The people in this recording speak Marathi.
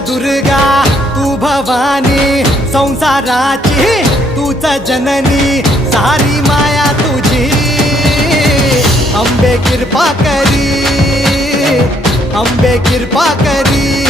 दुर्गा तू भवानी संसाराची तूच जननी सारी माया तुझी अंबे कृपा करी अंबे कृपा करी